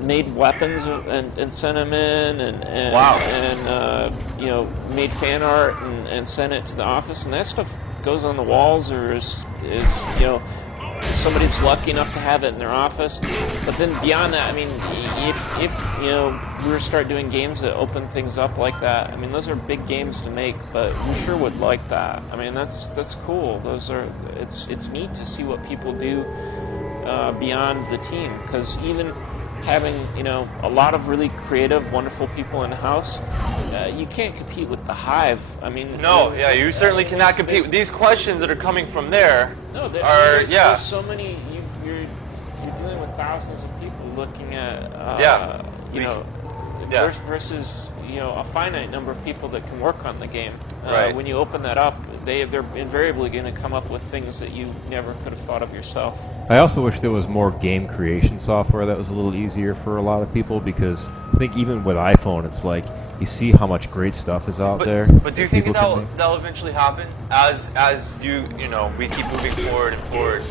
made weapons and sent them in, and Wow. you know, made fan art and sent it to the office, and that stuff goes on the walls, or is you know, somebody's lucky enough to have it in their office. But then beyond that, I mean, if you know, we were to start doing games that open things up like that, I mean, those are big games to make, but we sure would like that. I mean, that's cool. Those are, it's neat to see what people do beyond the team, because even having, you know, a lot of really creative, wonderful people in the house, you can't compete with the Hive. I mean, No, yeah, you certainly cannot compete. These questions that are coming from there there's so many. You're dealing with thousands of people looking at, you know, versus, you know, a finite number of people that can work on the game. Right. When you open that up, they're invariably going to come up with things that you never could have thought of yourself. I also wish there was more game creation software that was a little easier for a lot of people, because I think even with iPhone, it's like you see how much great stuff is out there. But do you think that'll eventually happen as you know, we keep moving forward and forward?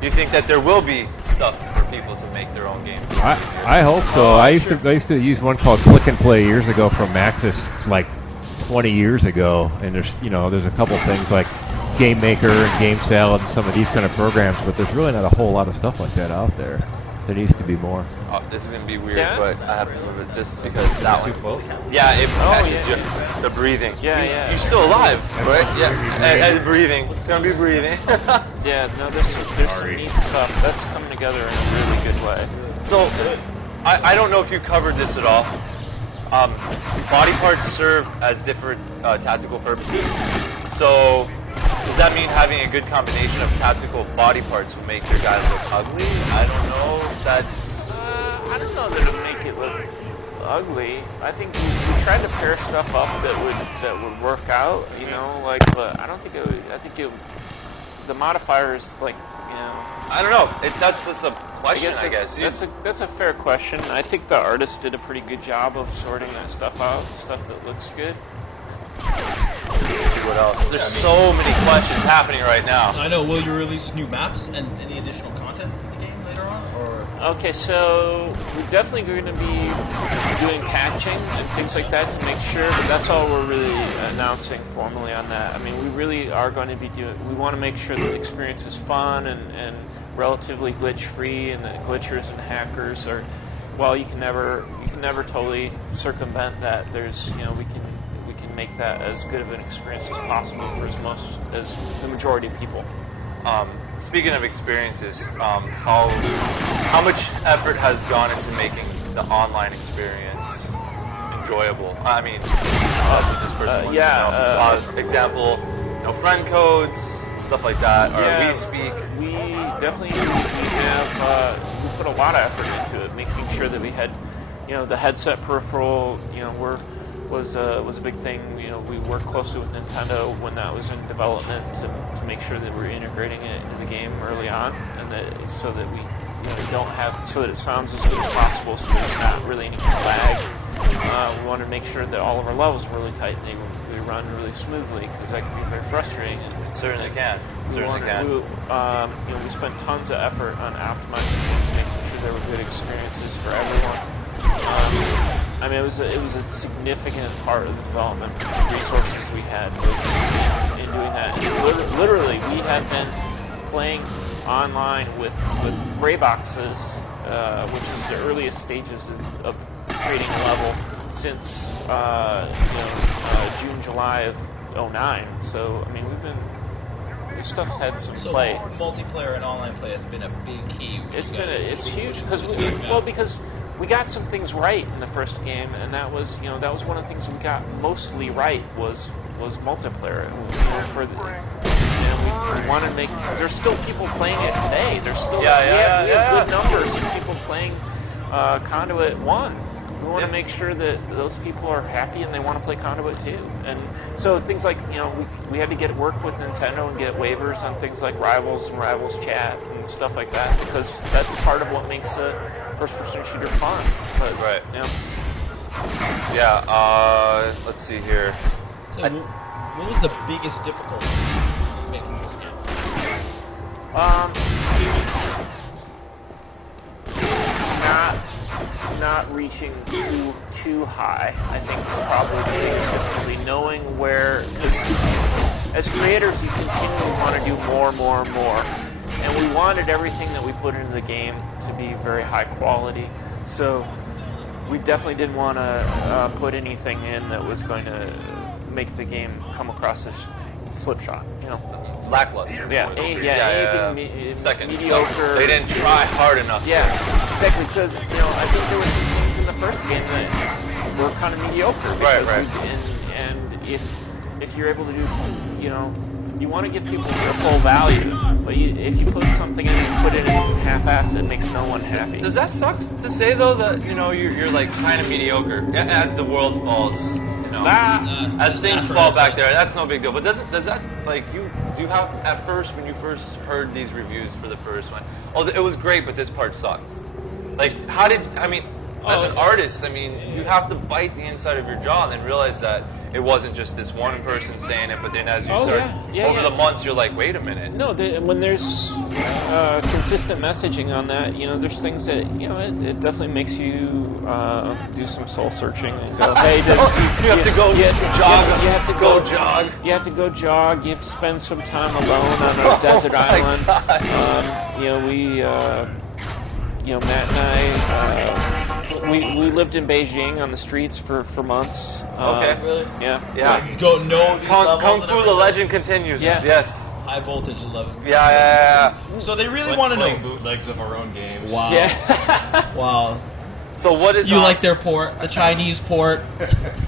Do you think that there will be stuff for people to make their own games? I hope so. I used to use one called Click and Play years ago from Maxis, like 20 years ago, and there's a couple things like Game Maker and Game Salad and some of these kind of programs, but there's really not a whole lot of stuff like that out there. There needs to be more. Oh, this is gonna be weird, Yeah? but I have to move it just because that one. Too close? Yeah, it catches the breathing. Yeah. You're still alive, right? Yeah, and breathing. It's gonna be breathing. Yeah, no, there's some neat stuff that's coming together in a really good way. So, I don't know if you covered this at all. Body parts serve as different tactical purposes. So, does that mean having a good combination of tactical body parts will make your guys look ugly? I don't know. I don't know that it'll make it look ugly. I think we tried to pair stuff up that would work out, you know, like, but I don't think it would. I think the modifiers, like, you know. I don't know. That's just a question, I guess. That's a fair question. I think the artist did a pretty good job of sorting that stuff out, stuff that looks good. Let's see what else. There's so many questions happening right now. I know. Will you release new maps and any additional content for the game later on? Or Okay, so we're definitely going to be doing patching and things like that to make sure, but that's all we're really announcing formally on that. I mean, we really are going to be we want to make sure that the experience is fun and relatively glitch-free, and that glitchers and hackers are, well, you can never totally circumvent that. There's, you know, we can make that as good of an experience as possible for as the majority of people. Speaking of experiences, how much effort has gone into making the online experience enjoyable? I mean, that's what this person wants to know. Example, you know, friend codes, stuff like that, or we speak. We definitely we put a lot of effort into it, making sure that we had, you know, the headset peripheral, you know, was a big thing. You know, we worked closely with Nintendo when that was in development to make sure that we're integrating it into the game early on, and that so that we, you know, don't have, so that it sounds as good as possible, so there's not really any lag. We wanted to make sure that all of our levels were really tight and they run really smoothly, because that can be very frustrating. And it certainly can. You know, we spent tons of effort on optimizing things, making sure there were good experiences for everyone. I mean, it was a significant part of the development resources we had was in doing that. Literally, we had been playing online with gray boxes, which is the earliest stages of creating a level, since June, July of '09. So I mean, this stuff's had some play. Multiplayer and online play has been a big key. It's huge because we got some things right in the first game, and that was one of the things we got mostly right was multiplayer. And we wanted to make. There's still people playing it today. There's still we have good numbers of people playing Conduit 1. We want to make sure that those people are happy and they want to play Conduit 2. And so things like, you know, we had to work with Nintendo and get waivers on things like Rivals and Rivals Chat and stuff like that, because that's part of what makes a first-person shooter fun. But, right. You know. Yeah, let's see here. So what was the biggest difficulty making this game? Not not reaching too high. I think probably the biggest difficulty, knowing where, because as creators you continually want to do more, and we wanted everything that we put into the game to be very high quality. So we definitely didn't want to put anything in that was going to make the game come across as slipshod, you know. Lackluster. Yeah, anything second mediocre. They didn't try hard enough. Yeah, exactly. Because I think there were some things in the first game that were kind of mediocre. Because and if you're able to do, you want to give people their full value, but if you put something in and put it in half-ass, it makes no one happy. Does that suck to say though that you're like kind of mediocre as the world falls? As things fall back there, that's no big deal. But does that like do you have at first when you first heard these reviews for the first one? Oh, it was great, but this part sucked. Like, as an artist, you have to bite the inside of your jaw and then realize that it wasn't just this one person saying it, but then as you start over the months, you're like, wait a minute. No, when there's consistent messaging on that, there's things that it definitely makes you do some soul searching and go, hey, you have to go jog. You have to go jog. You have to go jog. You have to spend some time alone on a desert island. Matt and I. We lived in Beijing on the streets for months. Okay. Really? Yeah. Go know these levels Kung and Fu the everything? Legend continues. Yeah. Yes. High voltage 11. Yeah. So they really want to know. bootlegs of our own games. Wow. Yeah. Wow. So what is You like their port, the Chinese port?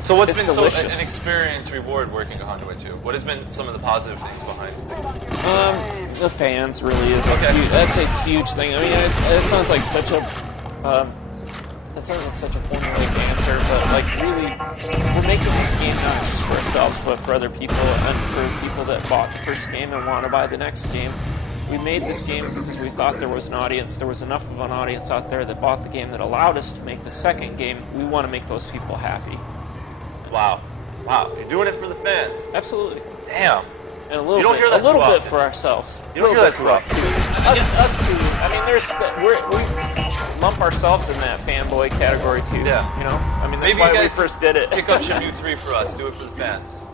So what's It's been delicious. an experience reward working at Conduit 2? What has been some of the positive things behind it? The fans really is Okay. that's a huge thing. I mean, it sounds like such a formulaic answer, but like really, we're making this game not just for ourselves, but for other people and for people that bought the first game and want to buy the next game. We made this game because we thought there was an audience. There was enough of an audience out there that bought the game that allowed us to make the second game. We want to make those people happy. Wow. You're doing it for the fans. Absolutely. Damn. And a little You don't bit, hear that a little too bit often. for ourselves. You don't A little hear bit that for too us too. Us too. I mean, we lump ourselves in that fanboy category too. Yeah. That's Maybe why you we guys first did it. Pick up Shenmue 3 for us. Do it for the fans.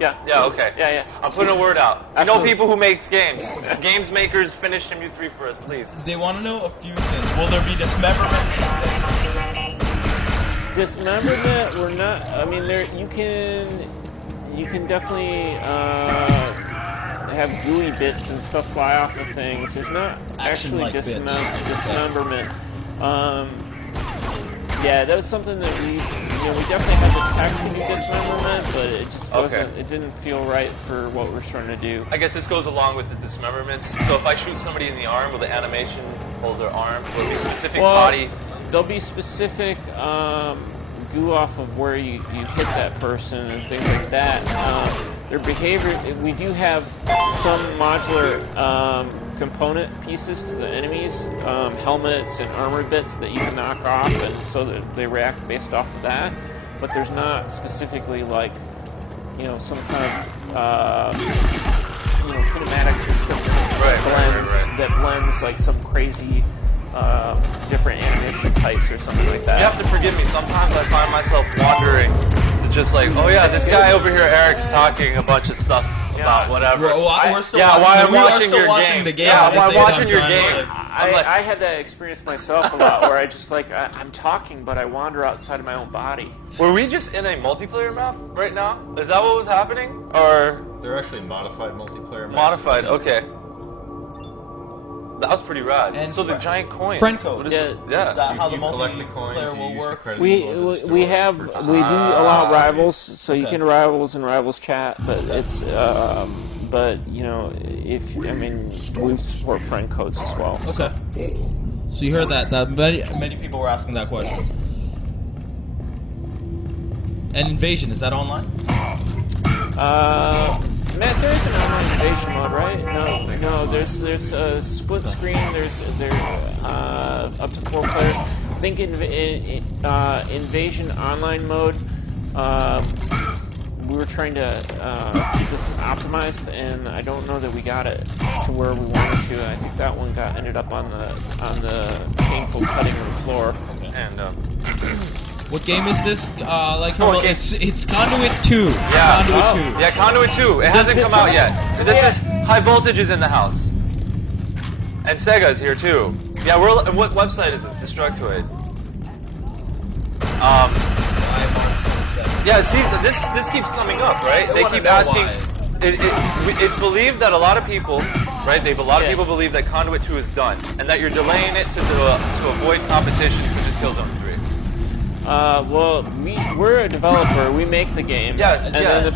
Yeah. Yeah, okay. Yeah. I'm putting a word out. Absolutely. People who makes games. Games makers, finish Shenmue 3 for us, please. They want to know a few things. Will there be dismemberment? Dismemberment, we're not. I mean, you can definitely have gooey bits and stuff fly off of things. There's not actually Action-like bits. dismemberment. Yeah, that was something that we definitely had the text to do dismemberment, but it just wasn't. Okay. It didn't feel right for what we're trying to do. I guess this goes along with the dismemberments. So if I shoot somebody in the arm, will the animation hold their arm? Will it be specific body? There'll be specific goo off of where you hit that person and things like that. Their behavior, we do have some modular component pieces to the enemies, helmets and armor bits that you can knock off, and so that they react based off of that. But there's not specifically like, some kind of kinematic system that blends like some crazy different animation types or something like that. You have to forgive me. Sometimes I find myself wandering to just like, oh yeah, this guy over here, Eric's talking a bunch of stuff about whatever. We're still while I'm we are watching still your watching game. the game. Yeah, at the while same watching time your trying to, game. like, I had that experience myself a lot, where I just I'm talking, but I wander outside of my own body. Were we just in a multiplayer map right now? Is that what was happening? Or They're actually modified multiplayer maps. modified? Okay. That was pretty rad. And so the giant coins. friend code. What is Yeah. it? Yeah. Is that how the You collect the multiplayer coins, you will use the work? credits We to go to the store, we have purchase we do allow them. rivals, so you Okay. can rivals chat, but it's but we support friend codes as well. Okay. So you heard that many people were asking that question. And Invasion, is that online? Matt, there is an online invasion mode, right? No. There's a split screen. There's up to 4 players. I think invasion online mode. We were trying to keep this optimized, and I don't know that we got it to where we wanted to. I think that one ended up on the painful cutting room floor. And And What game is this? It's Conduit 2. yeah, Conduit 2. yeah, Conduit 2. It hasn't come out yet. So this is High Voltage is in the house, and Sega's here too. Yeah, and what website is this? Destructoid. Yeah, see, this keeps coming up, right? They keep asking. It's believed that a lot of people, right? A lot of people believe that Conduit 2 is done, and that you're delaying it to avoid competition such as Killzone 3. Well, we're a developer. We make the game. Yeah, then the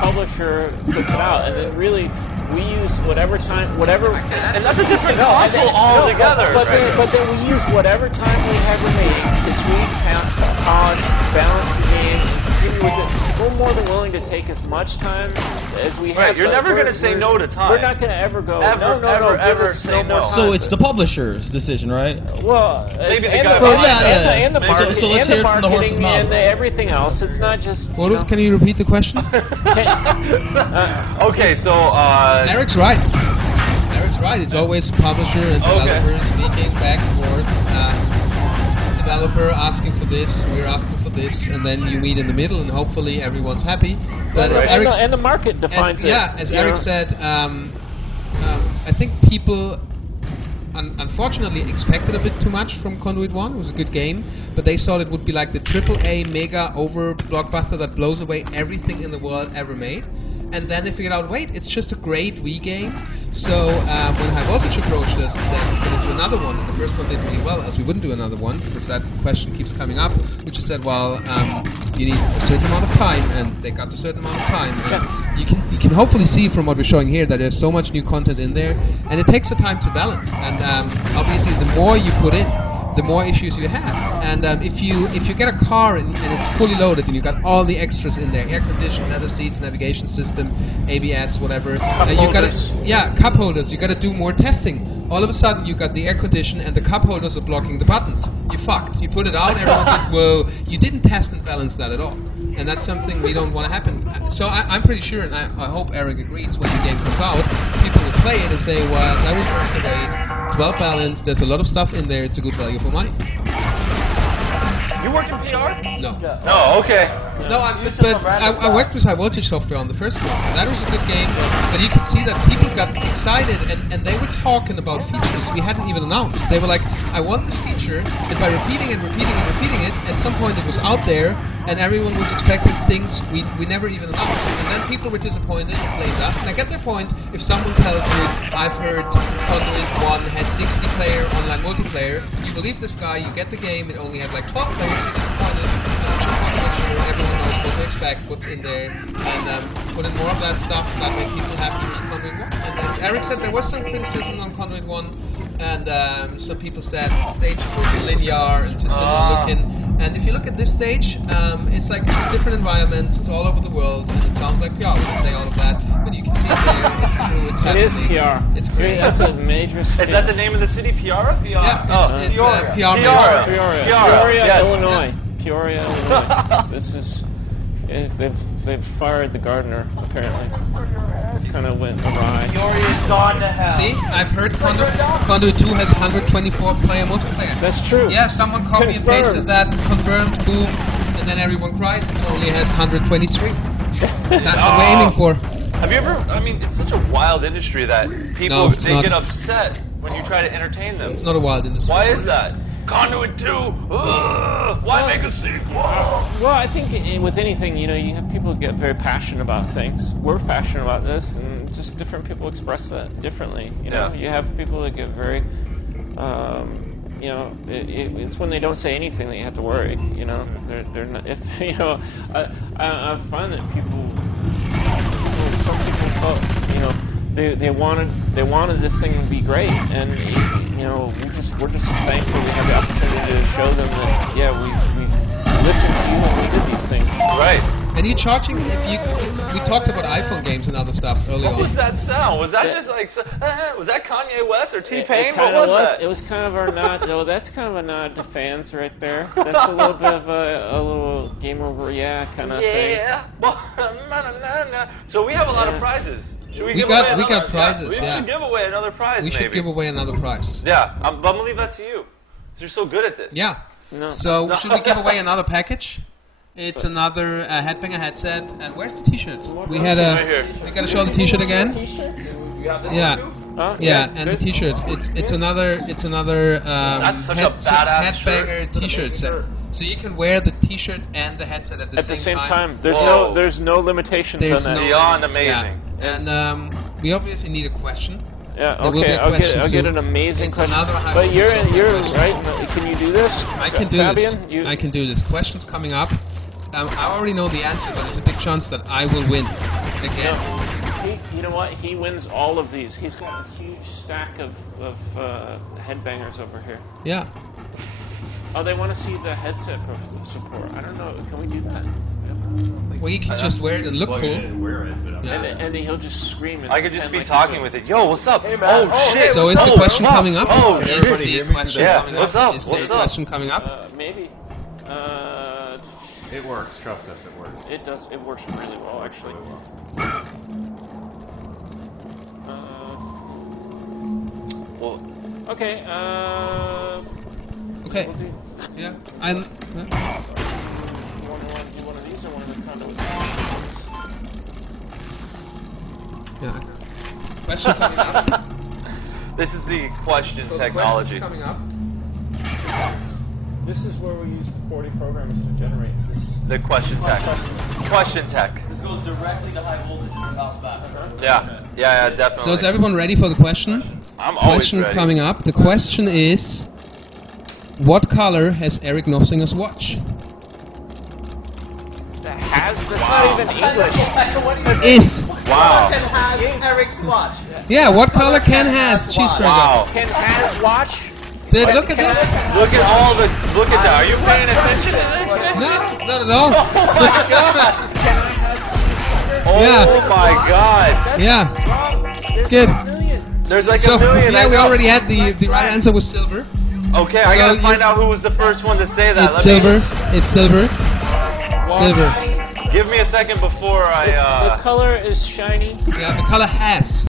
publisher puts it out, and then really we use whatever. And that's a different console altogether. But then we use whatever time we have remaining to tweak, polish, balance the game, and continue with it. We're more than willing to take as much time as we have. Right, you're never going to say no to time. We're not going to ever go. Ever say no. So it's the publisher's decision, right? Well, maybe and the marketing, so let's hear it from the horse's mouth. And everything else. It's not just. Can you repeat the question? Okay, so Eric's right. Eric's right. It's always publisher and developer speaking back and forth. Developer asking for this, we're asking for this, and then you meet in the middle, and hopefully everyone's happy. But as Eric, and the market defines it. Yeah, as Eric said, I think people unfortunately expected a bit too much from Conduit 1. It was a good game, but they thought it would be like the AAA mega over blockbuster that blows away everything in the world ever made. And then they figured out, wait, it's just a great Wii game. So when High Voltage approached us and said, we're going to do another one, the first one did really well, as we wouldn't do another one, because that question keeps coming up, which is said, well, you need a certain amount of time, and they got a certain amount of time. And you can hopefully see from what we're showing here that there's so much new content in there, and it takes a time to balance. And obviously, the more you put in, the more issues you have. And if you get a car and it's fully loaded and you got all the extras in there, air conditioning, leather seats, navigation system, ABS, whatever, you got cup holders. You got to do more testing. All of a sudden, you got the air condition and the cup holders are blocking the buttons. You fucked. You put it out. Everyone says, "Whoa, you didn't test and balance that at all." And that's something we don't want to happen. So I'm pretty sure, and I hope Eric agrees, when the game comes out, people will play it and say, "Well, that was worth the wait. It's well balanced. There's a lot of stuff in there. It's a good value for money." You work in PR? No. No, okay. No, I worked with High Voltage software on the first one. That was a good game, but you could see that people got excited and they were talking about features we hadn't even announced. They were like, I want this feature, and by repeating it, at some point it was out there, and everyone was expecting things we never even announced. And then people were disappointed and blamed us. And I get their point. If someone tells you, I've heard Conduit 1 has 60-player online multiplayer, you believe this guy, you get the game, it only has like 12 players, you're disappointed. And I'm just not sure everyone knows what to expect, what's in there, and put in more of that stuff that make people happy with Conduit 1. And as Eric said, there was some criticism on Conduit 1, and some people said the stage is too linear and too similar looking. And if you look at this stage, it's like it's different environments, it's all over the world, and it sounds like PR when I say all of that, but you can see it there, it's true, it's happening. It is PR. It's great. That's a major scale. Is that the name of the city, Piara? Yeah, it's Peoria. Peoria, Yes. Illinois. Peoria, Illinois. This is... They've fired the gardener, apparently. It's kind of went awry. Peoria's gone to hell. See, I've heard Conduit 2 has 124-player multiplayer. That's true. Yeah, someone copy and pastes that, confirmed, boom, and then everyone cries. It only has 123. That's what we're aiming for. Have you ever, I mean, it's such a wild industry that people, they get upset when you try to entertain them. It's not a wild industry. Why is that? Conduit 2! Why make a sequel? Well, I think with anything, you have people who get very passionate about things. We're passionate about this, and just different people express that differently. You have people that get very, it's when they don't say anything that you have to worry. They're not. If I find that some people felt, they wanted this thing to be great, and we're just thankful we have the opportunity to show them that we listened to you when we did these things. Right. And you're charging, we talked about iPhone games and other stuff earlier on. What was that sound? Was that just like, was that Kanye West or T-Pain? What was that? It was kind of our nod. No, that's kind of a nod to fans right there. That's a little bit of a little game over, kind of thing. Yeah. So we have a lot of prizes. Should we got prizes, We should give away another prize, We should give away another prize. Yeah, I'm going to leave that to you. You're so good at this. Yeah. No. So should we give away another package? It's another headbanger headset. And where's the T-shirt? We had Right here. We gotta show the T-shirt again. Yeah. Huh? Yeah, and the good. T-shirt. It's another That's such a badass headbanger T-shirt set. So you can wear the T-shirt and the headset at the same time. Whoa. There's no limitations There's on that. no Beyond limits, amazing. yeah. And we obviously need a question. Yeah, There will be okay, a I'll question get soon. an amazing It's question. another high But you're voltage right. Can you do this? I can do Fabian? this. You, I can do this. Questions coming up. I already know the answer, but there's a big chance that I will win again. You know what? He wins all of these. He's got a huge stack of headbangers over here. Yeah. Oh, they want to see the headset support. I don't know. Can we do that? Well, you can just wear it and look Plug cool. it in and wear it, but I'm Yeah. And then he'll just scream. And I could just be pretend like talking he's with it. Yo, what's up? Hey, man. Oh, shit. So is the question coming up? Oh, Is shit. the question Yeah, coming what's up? up? Is What's the up? question coming up? Maybe. It works. Trust us, it works. It does. It works really well, actually. Well, Okay. Okay. We'll do. Yeah. You want to do one of these or one of the conduit? Yeah. Question coming up. this is the question So the technology. question's coming up. This is where we use the 40 programs to generate this. The question tech. Question tech. This goes directly to high voltage and bounce back. Yeah, definitely. So is everyone ready for the question? I'm always Question ready. coming up. The question is, what color has Eric Nofsinger's watch? That's not even English. What do you Is. Wow. has Eric's watch? Yeah, what color Ken has? watch? Cheeseburger. Wow. Can Has watch? Dude, look at this. Look at all the. Look at that. Are you paying attention to this? No, not at all. Oh Yeah. my god. Yeah. Good. There's like So, a million. yeah, I we know. already had the right answer was silver. Okay, I So gotta you- find out who was the first one to say that. It's Let me silver. just- It's silver. Silver. Give me a second before I. The color is shiny. Yeah, the color has.